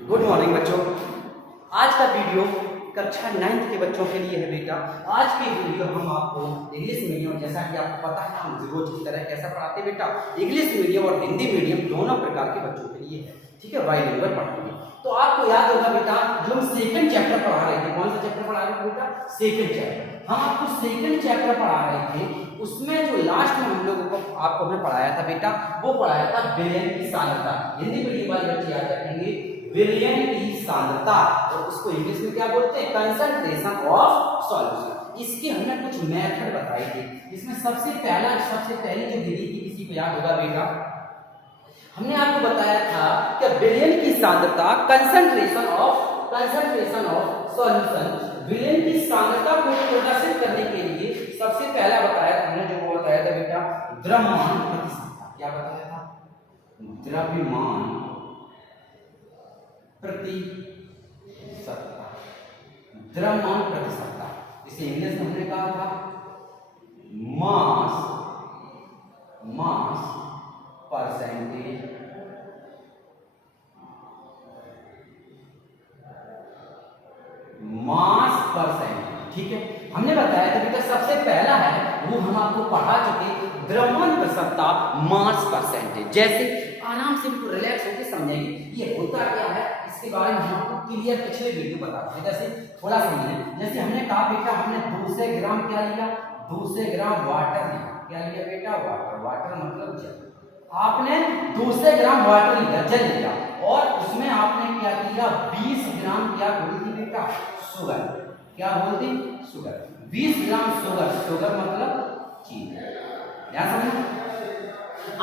Good morning बच्चों। आज का वीडियो कक्षा 9th के बच्चों के लिए है बेटा। आज की वीडियो हम आपको इंग्लिश मीडियम, जैसा कि आपको पता है हम रोज की तरह कैसा पढ़ाते बेटा, इंग्लिश मीडियम और हिंदी मीडियम दोनों प्रकार के बच्चों के लिए है। ठीक है, बाइलिंगुअल पढ़ाएंगे। तो आपको याद होगा बेटा, जो हम सेकंड चैप्टर पढ़ा रहे थे, कौन सा चैप्टर पढ़ा रहे थे बेटा? Second chapter. हम आपको सेकंड चैप्टर पढ़ा रहे थे, उसमें जो लास्ट में हम लोगों को आपको हमने पढ़ाया था बेटा, वो पढ़ाया था विलयन की सांद्रता। हिंदी मीडियम वाले बच्चे याद रखेंगे विलयन की सांद्रता, और उसको इंग्लिश में क्या बोलते हैं? Concentration of solution. इसके हमने कुछ मेथड बताई थी। इसमें सबसे पहली जो विधि थी, किसी को याद होगा बेटा, हमने आपको बताया था कि विलयन की सांद्रता कंसंट्रेशन ऑफ सॉल्यूशन, विलयन की सांद्रता को प्रदर्शित करने के लिए सबसे पहला बताया था हमने, जो वो बताया था बेटा द्रव्यमान प्रतिशतता। क्या बताया था? द्रव्यमान प्रतिशतता, द्रव्यमान प्रतिशतता। इसे इंग्लिश में हमने कहा था मास परसेंटेज, मास परसेंटेज। ठीक है, हमने बताया था बेटा सबसे पहला है वो हम आपको पढ़ा चुके, द्रव्यमान प्रतिशतता मास परसेंटेज। जैसे आराम से बिल्कुल रिलैक्स होकर समझेंगे ये होता क्या है, इसके बारे में हम आपको क्लियर पिछले वीडियो बताते हैं। जैसे थोड़ा समझें, जैसे हमने कहा बेटा, हमने 200 ग्राम क्या लिया? 200 ग्राम वाटर लिया। क्या लिया बेटा? वाटर मतलब जल। आपने 200 ग्राम वाटर लिया, जल लिया, और उसमें आपने क्या किया? 20 ग्राम क्या बोल दी बेटा? शुगर। क्या बोल दी? शुगर। 20 ग्राम शुगर मतलब चीनी। ध्यान समझ,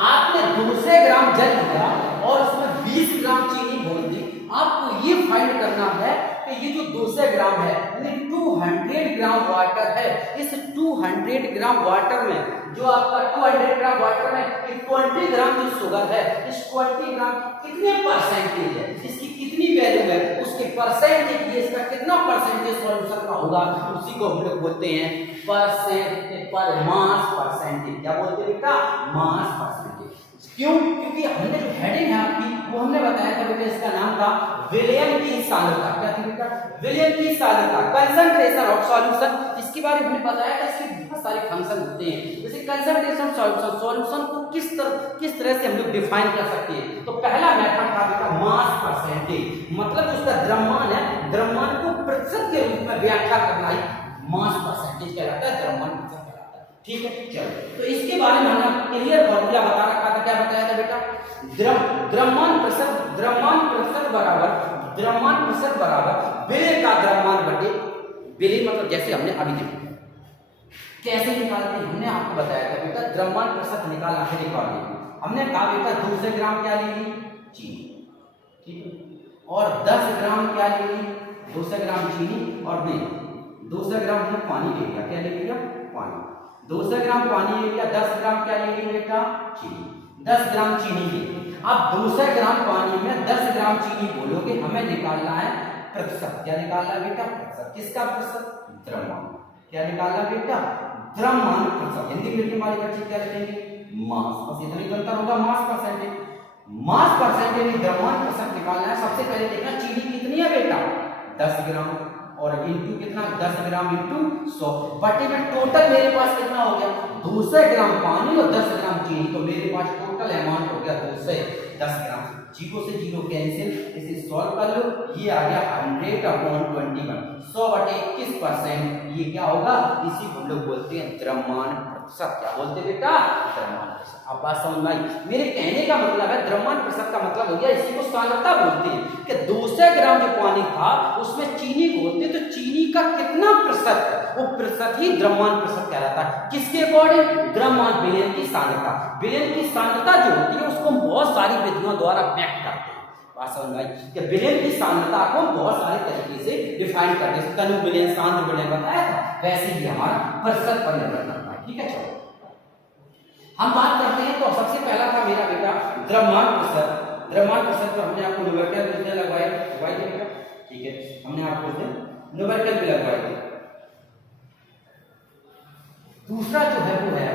आपने 200 ग्राम जल लिया और उसमें 20 ग्राम चीनी बोल दी। आपको ये फाइंड करना है कि ये जो 200 ग्राम है, यानी 200 ग्राम वाटर है, इस 200 ग्राम वाटर में जो आपका 200 ग्राम वाटर में 20 ग्राम जो शुगर है, इस 20 ग्राम कितने परसेंटेज है, इसकी कितनी वैल्यू है, उसके परसेंटेज, ये इसका कितना परसेंटेज सॉल्यूशन का होगा, उसी को हम लोग बोलते हैं परसेंटेज पर मास परसेंटेज। क्या बोलते हैं बेटा? Mass percentage. क्यों? क्योंकि हमने जो हेडिंग है आपकी, वो हमने बताया था बेटा, इसका नाम था विलयन की सांद्रता। क्या थी बेटा? विलयन की सांद्रता, कंसंट्रेशन ऑफ सॉल्यूशन। इसके बारे में हमने बताया था, इसके बहुत सारे फंक्शन होते हैं। जैसे कंसंट्रेशन सॉल्यूशन को किस तरह से हम लोग डिफाइन कर सकते हैं। तो पहला मेथड था बेटा मास परसेंटेज, मतलब उसका द्रव्यमान है, द्रव्यमान को प्रतिशत के रूप में व्याख्या करना ही मास परसेंटेज कहलाता है, द्रव्यमान प्रतिशत कहलाता है। ठीक है, चलो, तो इसके बारे में हमने क्लियर फॉर्मूला बता रखा था। क्या बताया था बेटा? द्रव्यमान प्रतिशत बराबर विलय का द्रव्यमान बटे विलय, मतलब जैसे हमने अभी देखा कैसे निकालते हैं, हमने आपको बताया था बेटा द्रव्यमान प्रतिशत निकालना है। हमने कहा बेटा 200 ग्राम क्या ले ली? चीनी। ठीक है, और 10 ग्राम क्या ले ली? 200 ग्राम चीनी, और नहीं 200 ग्राम हमने पानी ले लिया। क्या ले लिया? पानी। 200 ग्राम पानी ले लिया, 10 ग्राम क्या ले लिया बेटा? चीनी। 10 ग्राम चीनी ले ली। अब 200 ग्राम पानी में 10 ग्राम चीनी बोलोगे, हमें निकालना है प्रतिशत। क्या निकालना है बेटा? प्रतिशत। किसका प्रतिशत? द्रव्यमान। क्या निकालना बेटा? द्रव्यमान प्रतिशत। हिंदी मीडियम वाले बच्चे क्या लिखेंगे? मास। बस इतना ही अंतर होगा, मास परसेंटेज। मास परसेंटेज द्रव्यमान प्रतिशत निकालना है। सबसे पहले देखना चीनी कितनी है बेटा? 10 ग्राम, और इंटू कितना? 10 ग्राम इंटू 100 बटे में टोटल मेरे पास कितना हो गया? 200 ग्राम पानी और 10 ग्राम चीनी, तो मेरे पास टोटल अमाउंट हो गया 210 ग्राम। जीरो से जीरो कैंसिल, इसे सॉल्व कर लो, ये आ गया 100/21, 100 बटे 21%। ये क्या होगा? इसी को हम लोग बोलते हैं द्रव्यमान प्रतिशत। क्या बोलते हैं बेटा? द्रव्यमान प्रतिशत। अब बात समझ में आई? मेरे कहने का मतलब है द्रव्यमान प्रतिशत का मतलब हो गया, इसी को सांद्रता बोलते हैं कि 200 ग्राम जो पानी था उसमें चीनी घोलते तो चीनी का कितना प्रतिशत है, वो प्रतिशत ही द्रव्यमान प्रतिशत कहलाता है। किसके अकॉर्डिंग? द्रव्यमान, विलयन की सांद्रता। विलयन की सांद्रता जो होती है उसको हम बहुत सारी विधियों द्वारा व्यक्त करते हैं। बात समझ में आई कि विलयन की सांद्रता को बहुत सारे तरीके से डिफाइन करते हैं। तनु विलयन, सांद्र विलयन बताया था, वैसे ही हमारा प्रतिशत पर निर्भर करता है। ठीक है, चलो हम बात करते हैं। तो सबसे पहला था मेरा बेटा द्रव्यमान प्रतिशत। द्रव्यमान प्रतिशत पर हमने आपको न्यूमेरिकल लगवाए थे। ठीक है, हमने आपको न्यूमेरिकल भी लगवाए थे। दूसरा जो है वो है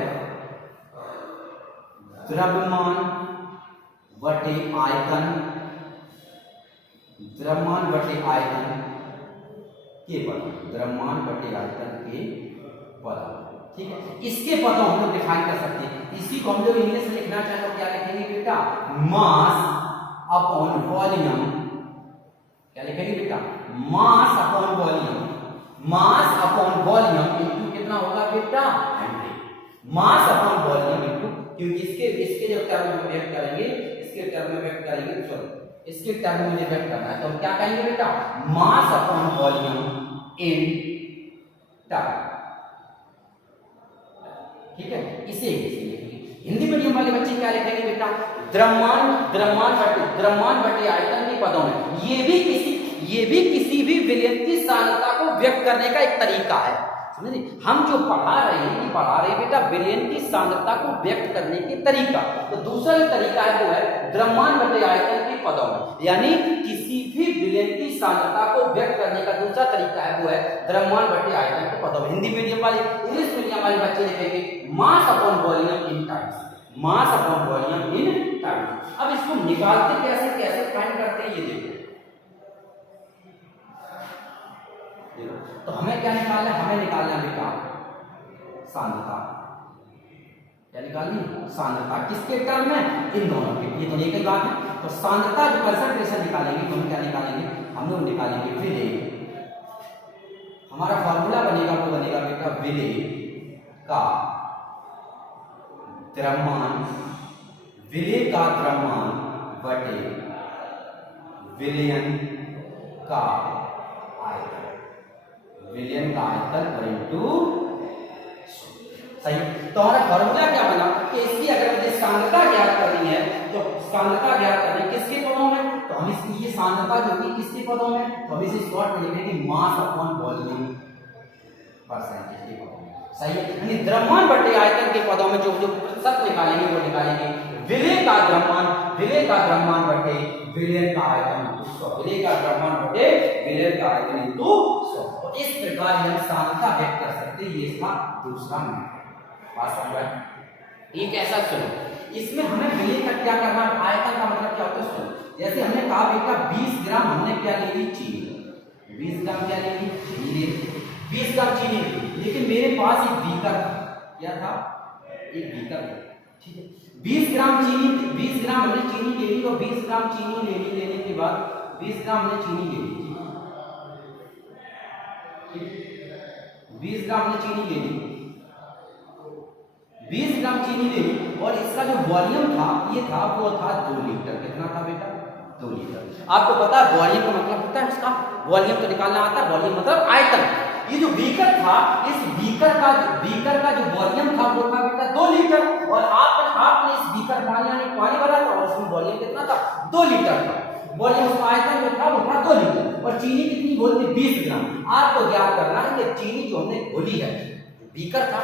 द्रव्यमान बटे आयतन, द्रव्यमान बटे आयतन के पदों, द्रव्यमान बटे आयतन के पदों। ठीक है, इसके पदों हम लोग डिफाइन कर सकते हैं। इसी को हम लोग इंग्लिश में लिखना चाहें तो क्या लिखेंगे बेटा, मास अपॉन वॉल्यूम। क्या लिखेंगे बेटा, mass upon volume, mass upon volume into कितना होगा बेटा 100, मास अपॉन वॉल्यूम इनटू, क्योंकि इसके जो टर्म में व्यक्त करेंगे, इसके टर्म में व्यक्त करेंगे, सॉरी इसके टर्म में व्यक्त करना है तो हम क्या कहेंगे बेटा, mass upon volume in term. ठीक है, इसे हिंदी मीडियम वाले बच्चे क्या लिखेंगे बेटा, द्रव्यमान बटे आयतन के पदों में। ये भी किसी भी विलयन की सांद्रता को व्यक्त करने का एक तरीका है। समझे, हम जो पढ़ा रहे हैं बेटा विलयन की सांद्रता को व्यक्त करने के तरीका। तो दूसरा जो तरीका है वो है द्रव्यमान बटे आयतन के पदों में, यानी किसी भी विलयन की सांद्रता को व्यक्त करने का दूसरा तरीका है वो है द्रव्यमान बटे आयतन के पदों में। हिंदी मीडियम वाले, इंग्लिश मीडियम वाले बच्चे लिखेंगे मास अपॉन वॉल्यूम इन टाइम्स, मास अपॉन वॉल्यूम इन टाइम्स। अब इसको निकालते कैसे फाइंड करते हैं ये देखो। तो हमें क्या निकालना है, हमें निकालना है बेटा सांद्रता। क्या निकालनी, सांद्रता किसके टर्म में, इन दोनों के, ये दोनों एक ही बात है। तो सांद्रता जो कंसंट्रेशन निकालेंगे तो हम क्या निकालेंगे, हम लोग निकालेंगे विलेय। हमारा फॉर्मूला बनेगा वो बनेगा बेटा विलेय का द्रव्यमान, विलेय का द्रव्यमान बटे विलयन का आयतन, विलयन का आयतन इनटू। सही, तो हमारा फॉर्मूला क्या बना कि इसकी अगर मुझे सांद्रता ज्ञात करनी है तो सांद्रता ज्ञात करनी किसके पदों में, तो हम इसकी ये सांद्रता जो कि किसके पदों में, तो हम इसे शॉर्ट में लिखेंगे मास अपॉन वॉल्यूम परसेंटेज के पदों में। सही है, यानी द्रव्यमान बटे आयतन के पदों में जो प्रतिशत निकालेंगे वो निकालेंगे विलेय का द्रव्यमान बटे विलयन का आयतन इनटू 100, विलेय का द्रव्यमान बटे विलयन का आयतन इनटू 100। तो इस प्रकार हम सांद्रता व्यक्त कर सकते हैं। ये इसका दूसरा मेथड। बात समझ आए, ये कैसा, सुनो इसमें हमें विलेय का क्या करना है, आयतन का मतलब क्या होता है सुनो। जैसे हमने कहा बेटा 20 ग्राम हमने क्या ले ली, चीनी, 20 ग्राम क्या ले ली, चीनी ले ली, 20 ग्राम चीनी ले ली, लेकिन मेरे पास एक बीकर था, क्या था, एक बीकर था। ठीक है, 20 ग्राम हमने चीनी ले ली, और 20 ग्राम चीनी लेने के बाद 20 ग्राम हमने चीनी ले ली, 20 ग्राम हमने चीनी ले ली, 20 ग्राम चीनी ले ली, और इसका जो वॉल्यूम था ये था वो था 2 लीटर। कितना था बेटा, 2 लीटर। आपको पता है वॉल्यूम का मतलब होता है उसका, वॉल्यूम तो निकालना आता है, वॉल्यूम मतलब आयतन। ये जो बीकर था, इस बीकर का जो वॉल्यूम था वो था बेटा 2 लीटर, और आपने इस बीकर पानी भरा था और उसमें वॉल्यूम कितना था, 2 लीटर था। वॉल्यूम उसका आयतन जो था वो था 2 लीटर, और चीनी कितनी घोलनी, 20 ग्राम। आपको ज्ञात करना है कि चीनी जो हमने घोली है, बीकर था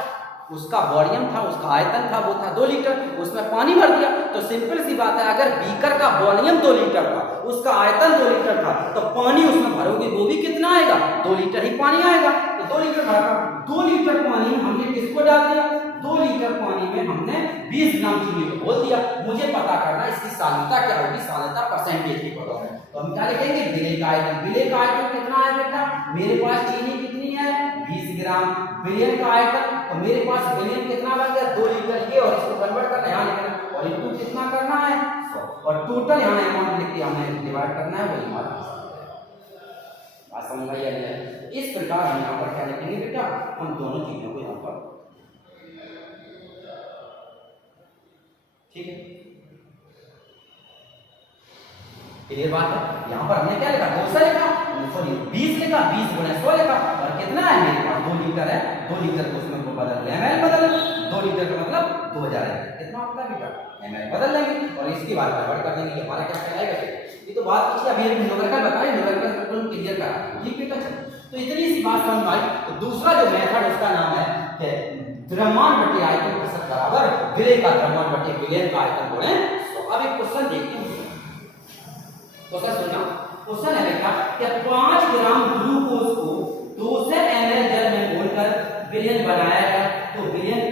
उसका वॉल्यूम था, उसका आयतन था वो था 2 लीटर, उसमें पानी भर दिया। तो सिंपल सी बात है, अगर बीकर का वॉल्यूम 2 लीटर था, उसका आयतन 2 लीटर था, तो पानी उसमें भरोगे वो भी कितना आएगा, 2 लीटर ही पानी आएगा। तो 2 लीटर भरा, 2 लीटर पानी हमने किसको डाल दिया, 2 लीटर पानी में हमने 20 ग्राम चीनी को घोल दिया। मुझे पता करना इसकी सांद्रता क्या होगी, सांद्रता परसेंटेज के पदों में। तो हम क्या लिखेंगे, विलेय का आयतन। विलेय का आयतन कितना है बेटा, मेरे पास चीनी कितनी है, 20 ग्राम, विलयन का आयतन, तो मेरे पास विलयन कितना बन गया, 2 लीटर। ये और इसको कन्वर्ट करना, यहाँ लिखना, और इनटू कितना करना है 100, और टोटल यहाँ अमाउंट लिख के हमें डिवाइड करना है, वही हमारा बात समझ में आई है। इस प्रकार हम यहाँ पर क्या लिखेंगे बेटा, हम दोनों चीजों को यहाँ पर, ठीक है, क्लियर बात है। यहाँ पर हमने क्या लिखा, 200 लिखा, सॉरी 20 लिखा, 20 गुना 100 लिखा, और कितना है मेरे पास 2 लीटर है, 2 लीटर को उसमें बदल ml बदल, 2 लीटर का मतलब 2000 है, कितना होता है बेटा, ml बदल लेंगे, और इसके बाद कन्वर्ट कर देंगे, हमारा क्या कहलाएगा। ये तो बात पूछी अभी न्यूमेरिकल बताइए, न्यूमेरिकल बिल्कुल क्लियर करा, ठीक बेटा। तो इतनी सी बात समझ में आई। तो दूसरा जो मेथड उसका नाम है द्रव्यमान बटे आयतन प्रतिशत बराबर विलेय का द्रव्यमान बटे विलयन का आयतन गुणे 100। अब एक क्वेश्चन देखते हैं, क्वेश्चन सुनना। क्वेश्चन है बेटा कि 5 ग्राम ग्लूकोज को 200 ml जल में घोलकर विलयन बनाया गया, तो विलयन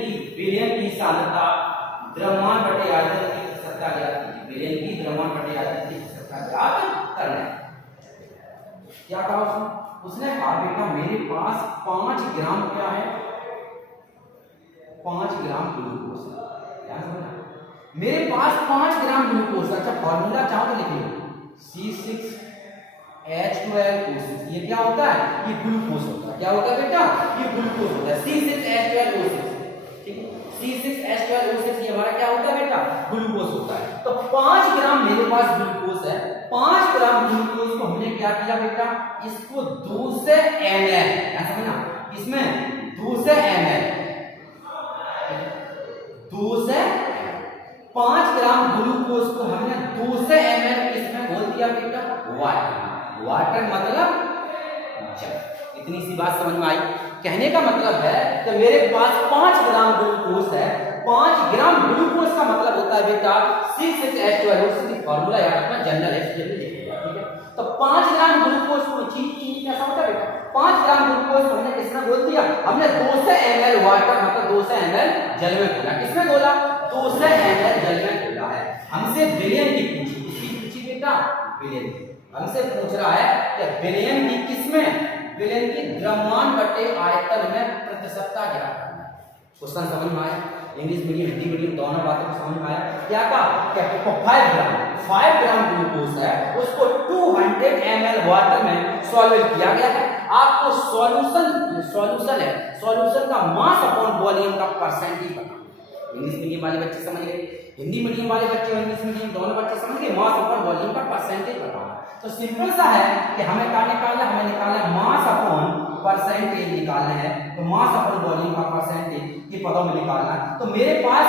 की सांद्रता द्रव्यमान बटे आयतन की प्रतिशत का ज्ञात कीजिए। विलयन की द्रव्यमान बटे आयतन की प्रतिशत का ज्ञात करना है। क्या कहा उसने? उसने कहा बेटा मेरे पास 5 ग्राम क्या है, 5 ग्राम ग्लूकोज है। ध्यान से समझना, मेरे पास 5 ग्राम ग्लूकोज। अच्छा फॉर्मूला चाहो तो लिख लो C6H12O6। ये क्या होता है? ये ग्लूकोज होता है। क्या होता है बेटा? ये ग्लूकोज होता है C6H12O6। ठीक है, C6H12O6 ये हमारा क्या होता है बेटा? ग्लूकोज होता है। तो 5 ग्राम मेरे पास ग्लूकोज है। 5 ग्राम ग्लूकोज को हमने क्या किया बेटा? इसको 2 से ml, ध्यान समझना, इसमें 2 से ml, 2 से 5 ग्राम ग्लूकोज को हमने 2 से ml इसमें घोल दिया बेटा वाटर। वाटर मतलब जल। इतनी सी बात समझ में आई? कहने का मतलब है कि मेरे पास 5 ग्राम ग्लूकोज है। 5 ग्राम ग्लूकोज का मतलब होता है बेटा 6H12O6। फॉर्मूला याद रखना, जनरल है इसलिए लिखेगा। ठीक है, तो 5 ग्राम ग्लूकोज को चीनी कैसा होता है बेटा? 5 ग्राम ग्लूकोज को हमने किसमें घोल दिया? हमने 2 से ml वाटर मतलब 2 से ml जल में घोला। किसमें घोला? 2 से ml जल में घोला है। हमसे विलयन की पूछी, किसकी पूछी बेटा? विलयन। हमसे पूछ रहा है कि विलयन की किसमें? विलयन की द्रव्यमान बटे आयतन में प्रतिशतता क्या करना है। क्वेश्चन समझ में आया? इंग्लिश मीडियम हिंदी मीडियम दोनों बातें को समझ में आया? क्या कहा? 5 ग्राम ग्लूकोज है, उसको 200 ml वाटर में सॉल्व किया गया है। आपको सॉल्यूशन है, सॉल्यूशन का मास अपॉन वॉल्यूम का परसेंटेज बताना। इंग्लिश मीडियम वाले बच्चे समझ गए, हिंदी मीडियम वाले बच्चे और इंग्लिश मीडियम दोनों बच्चे समझ गए। मास अपॉन वॉल्यूम का परसेंटेज बताना। तो सिंपल सा है कि हमें क्या निकालना है? हमें निकालना है मास अपॉन परसेंटेज निकालना है। तो मास अपॉन वॉल्यूम का परसेंटेज की पदों में निकालना है। तो मेरे पास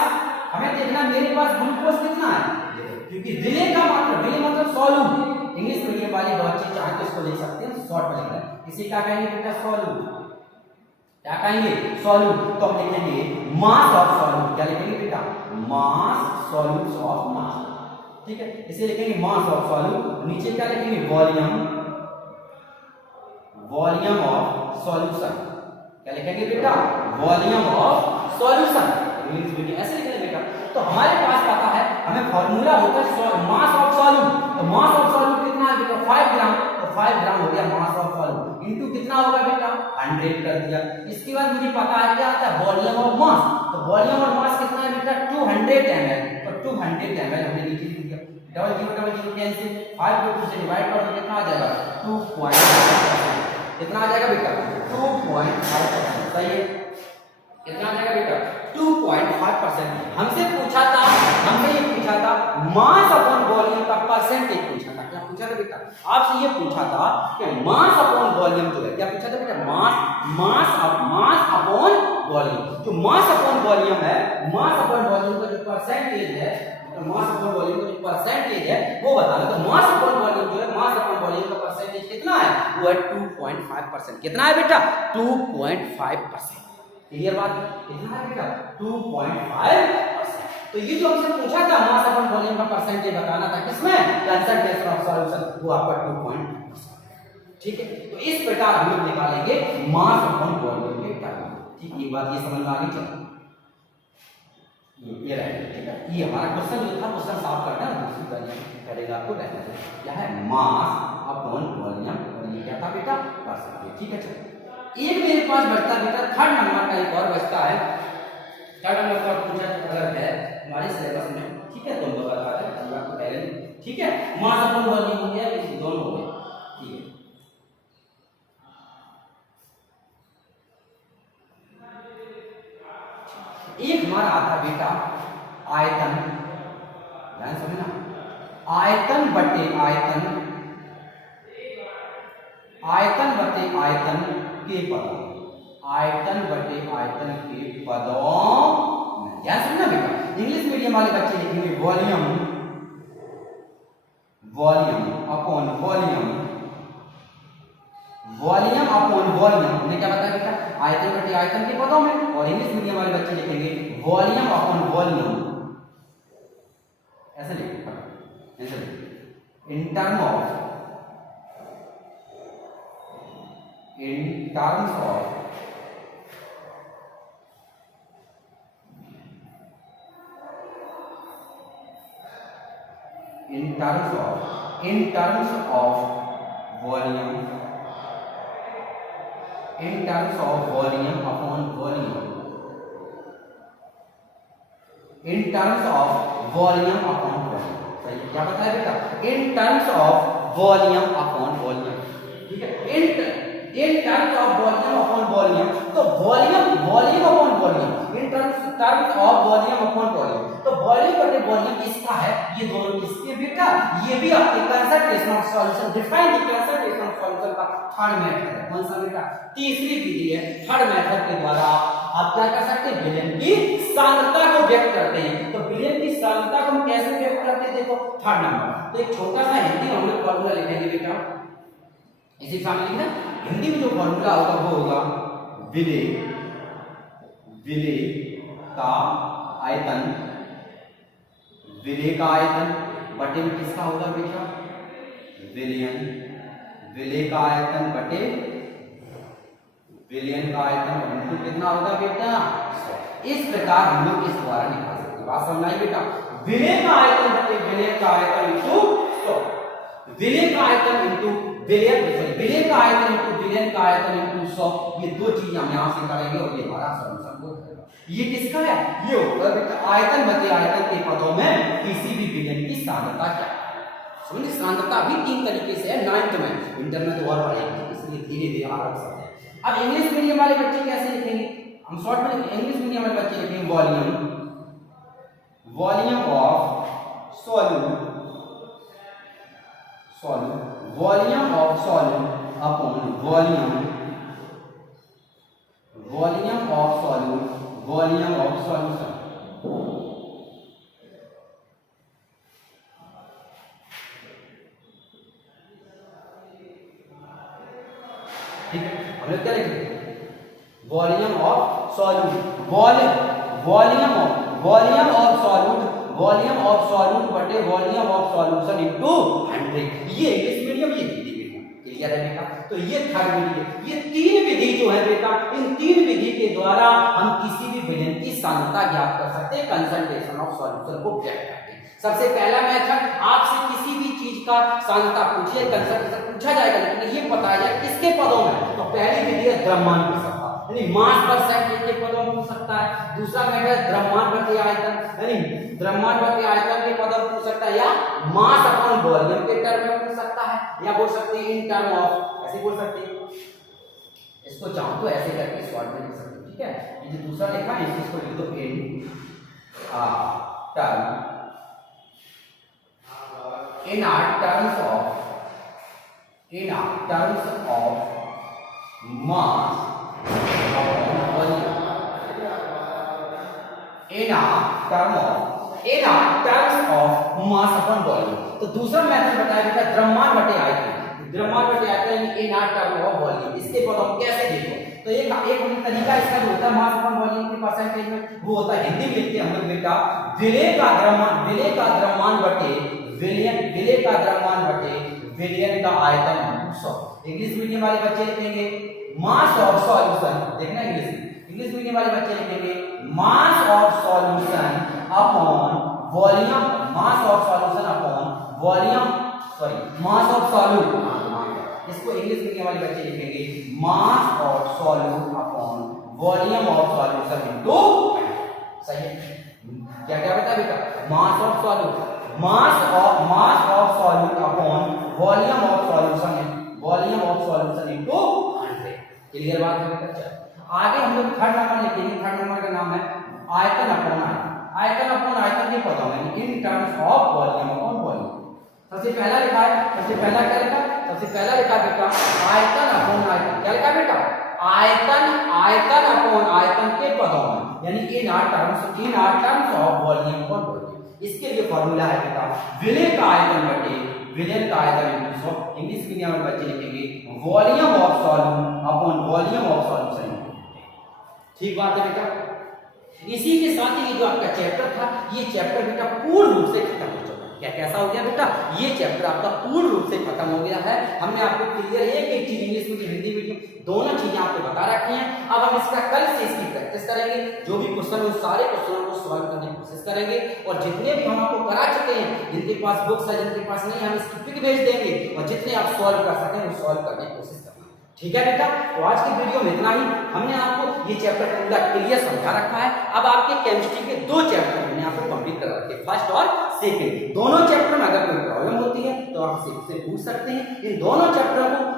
हमें देखना मेरे पास ग्लूकोज कितना है, क्योंकि विलय का मतलब, विलय मतलब सॉल्यू। इंग्लिश मीडियम वाले बच्चे चाहे तो इसको लिख सकते हैं शॉर्ट में लिखना है। इसे क्या कहेंगे बेटा? सॉल्यू। क्या कहेंगे? सॉल्यू। तो हम लिखेंगे मास ऑफ सॉल्यू। क्या लिखेंगे बेटा? मास सॉल्यूट ऑफ मास। ठीक है, इसे लिखेंगे मास ऑफ सॉल्यू। नीचे क्या लिखेंगे? Volume, volume of solution. क्या लिखेंगे बेटा? Volume of solution. English medium ऐसे लिखेंगे बेटा। तो हमारे पास पता है, हमें फार्मूला होता है मास ऑफ सॉल्यू। तो मास ऑफ सॉल्यू कितना है बेटा? 5 ग्राम। तो 5 ग्राम हो गया मास ऑफ सॉल्यू। इनटू कितना होगा बेटा? 100 कर दिया। इसके बाद मुझे पता है क्या आता है? Volume of mass. तो वॉल्यूम ऑफ मास कितना है बेटा? 200 ml। तो 200 ml हमने नीचे लिख दिया। डबल जीरो कैंसिल, 5 को 2 से डिवाइड कर दो, कितना आ जाएगा? 2.5%। कितना आ जाएगा बेटा? 2.5%। सही है, कितना आ जाएगा बेटा? 2.5%। हमसे पूछा था, हमने ये पूछा था मास अपॉन वॉल्यूम का परसेंटेज पूछा था। क्या पूछा था बेटा? आपसे ये पूछा था कि मास अपॉन वॉल्यूम जो है, क्या पूछा था बेटा? Mass upon volume. जो मास अपॉन वॉल्यूम है, मास अपॉन वॉल्यूम का जो परसेंटेज है, मास अपॉन वॉल्यूम का जो परसेंटेज है वो बताना। तो मास अपॉन वॉल्यूम जो है, मास अपॉन वॉल्यूम का परसेंटेज कितना है? वो है 2.5%। कितना है बेटा? 2.5%। क्लियर बात? कितना है बेटा? 2.5%। तो ये जो हमसे पूछा था मास अपॉन वॉल्यूम का परसेंटेज बताना था, किसमें? कंसंट्रेशन ऑफ सॉल्यूशन, वो आपका 2.5%। ठीक है, तो इस प्रकार हम लोग निकालेंगे मास अपॉन वॉल्यूम के टर्म। ठीक, ये बात ये समझ में आ गई? चलो ये रहेगा। ठीक है, ये हमारा क्वेश्चन जो था, क्वेश्चन सॉल्व करना है, दूसरी तरीके करेगा आपको रहना है। क्या है? मास अपॉन वॉल्यूम, और ये क्या था बेटा? परसेंटेज। ठीक है, चलो एक मेरे पास बचता बेटा, थर्ड नंबर का एक और बचता है। थर्ड नंबर का पूछा अगर है हमारे सिलेबस में, ठीक है, तो हम बता दें आपको पहले। ठीक है, मास अपॉन वॉल्यूम हो गया, इस दोनों हो गए। ठीक है, एक हमारा आता बेटा आयतन। ध्यान समझना, आयतन बटे आयतन, आयतन बटे आयतन के पदों, आयतन बटे आयतन के पदों। ध्यान समझना बेटा, इंग्लिश मीडियम वाले बच्चे लिखेंगे volume, volume upon volume, volume upon volume. हमने क्या बताया बेटा? आयतन बटे आयतन के पदों में। और इंग्लिश मीडियम वाले बच्चे लिखेंगे वॉल्यूम अपॉन वॉल्यूम। ऐसे लिखेंगे, ऐसे लिखेंगे in terms of in terms of volume in terms of volume upon volume, in terms of volume upon volume. सही है, क्या बताया बेटा? In terms of volume upon volume, ठीक है। In terms of volume upon volume, तो volume upon volume, in terms of volume upon volume, तो volume बटे वॉल्यूम किसका है? ये दोनों किसके बेटा? ये भी आपके concentration of solution, define the concentration of solution का थर्ड मेथड है। कौन सा बेटा? तीसरी विधि है। थर्ड मेथड के द्वारा आप क्या कर सकते हैं? विलयन की सांद्रता को व्यक्त करते हैं। तो विलयन की सांद्रता को हम कैसे व्यक्त करते हैं? देखो थर्ड नंबर, तो एक छोटा सा हिंदी में हम लोग फॉर्मूला लिखेंगे बेटा, इसी सामने लिखना। हिंदी में जो फॉर्मूला होगा वो होगा विलेय का आयतन, विलेय का आयतन बटे में किसका होगा बेटा? विलेय का आयतन बटे विलयन का आयतन इनटू कितना होगा बेटा? 100। इस प्रकार हम लोग इस द्वारा निकाल सकते हैं। बात समझ आई बेटा? विलय का आयतन बटे विलय का आयतन इनटू 100, विलय का आयतन इनटू विलय का आयतन इनटू विलयन का आयतन इनटू 100, ये दो चीज हम यहां से करेंगे और ये हमारा सॉल्यूशन हो जाएगा। ये किसका है? ये होगा बेटा आयतन बटे आयतन के पदों में किसी भी विलयन की सांद्रता क्या है। समझिए, सांद्रता भी तीन तरीके से है, 9th में, इंटर में तो और बढ़ेगी, इसलिए धीरे धीरे आराम से। अब इंग्लिश मीडियम वाले बच्चे कैसे लिखेंगे? हम शॉर्ट में इंग्लिश मीडियम वाले बच्चे लिखेंगे volume of solute volume of solute upon volume of solute volume of solution. ठीक है, हम लोग क्या लिखेंगे? Volume of solute volume of solute बटे वॉल्यूम ऑफ सॉल्यूशन इनटू 100। ये इंग्लिश मीडियम, ये हिंदी मीडियम, क्लियर है बेटा? तो ये थर्ड विधि है। ये तीन विधि जो है बेटा, इन तीन विधि के द्वारा हम किसी भी विलयन की सांद्रता ज्ञात कर सकते हैं, कंसंट्रेशन ऑफ सॉल्यूशन को व्यक्त करते हैं। सबसे पहला मेथड, आपसे किसी भी चीज का सांद्रता पूछिए, कंसंट्रेशन पूछा जाएगा, लेकिन ये बताया जाए किसके पदों में। तो पहली विधि है द्रव्यमान प्रसक्ता, यानी मास पर सेकंड के पदों में पूछ सकता है। दूसरा मेथड द्रव्यमान बटे आयतन, यानी द्रव्यमान बटे आयतन के पदों में पूछ सकता है, या मास अपॉन वॉल्यूम के टर्म में पूछ सकता है, या बोल सकते हैं इन टर्म ऑफ, ऐसे बोल सकते हैं। इसको चाहो तो ऐसे करके शॉर्ट में लिख सकते हो, ठीक है? ये जो दूसरा लिखा है इसको लिख दो in term in terms of mass upon volume, in terms of mass upon volume। तो दूसरा मेथड बताया बेटा द्रव्यमान बटे आयतन, द्रव्यमान बटे आयतन इन टर्म ऑफ वॉल्यूम। इसके पद हम कैसे देखो? तो एक तरीका इसका जो होता है मास अपॉन वॉल्यूम के परसेंटेज में, वो होता है हिंदी में लिखते हैं हम लोग बेटा विलय का द्रव्यमान बटे विलयन का आयतन 100। इंग्लिश मीडियम वाले बच्चे लिखेंगे मास ऑफ सॉल्यूशन, देखना इंग्लिश मीडियम वाले बच्चे लिखेंगे mass of solution upon volume, mass of solute. इसको इंग्लिश मीडियम वाले बच्चे लिखेंगे mass of solute upon volume of solution into. सही है? क्या क्या बता बेटा? Mass of solute upon volume of solution into 100। Clear बात है बेटा? आगे हम लोग थर्ड नंबर लिखेंगे। थर्ड नंबर का नाम है आयतन अपॉन आयतन के पदों में इन terms of volume upon volume. सबसे पहला लिखा है, सबसे पहला लिखा बेटा आयतन अपॉन आयतन। क्या लिखा बेटा? आयतन अपॉन आयतन के पदों में, यानी इन terms of volume upon volume. इसके लिए फॉर्मूला है बेटा विलय का आयतन बटे विलयन का आयतन इनटू 100। इंग्लिश मीडियम में बच्चे लिखेंगे volume of solute upon volume of solution. ठीक बात है बेटा? इसी के साथ ही जो आपका चैप्टर था, ये चैप्टर बेटा पूर्ण रूप से खत्म हो चुका है। क्या कैसा हो गया बेटा, ये चैप्टर आपका पूर्ण रूप से खत्म हो गया है। हमने आपको क्लियर एक चीज इंग्लिश में हिंदी मीडियम दोनों चीजें आपको बता रखी हैं। अब हम इसका कल से इसकी प्रैक्टिस करेंगे, जो भी क्वेश्चन है सारे क्वेश्चनों को सॉल्व करने की कोशिश करेंगे, और जितने भी हम आपको करा चुके हैं, जिनके पास बुक्स है जिनके पास नहीं, हम इसकी पिक भेज देंगे, और जितने आप सॉल्व कर सकें वो सॉल्व करने की कोशिश करेंगे। ठीक है बेटा, तो आज की वीडियो में इतना ही। हमने आपको ये चैप्टर पूरा क्लियर समझा रखा है। अब आपके केमिस्ट्री के 2 चैप्टर हमने आपको कंप्लीट करा रखे, फर्स्ट और सेकंड। दोनों चैप्टर में अगर कोई प्रॉब्लम होती है तो आप से पूछ सकते हैं। इन दोनों चैप्टरों को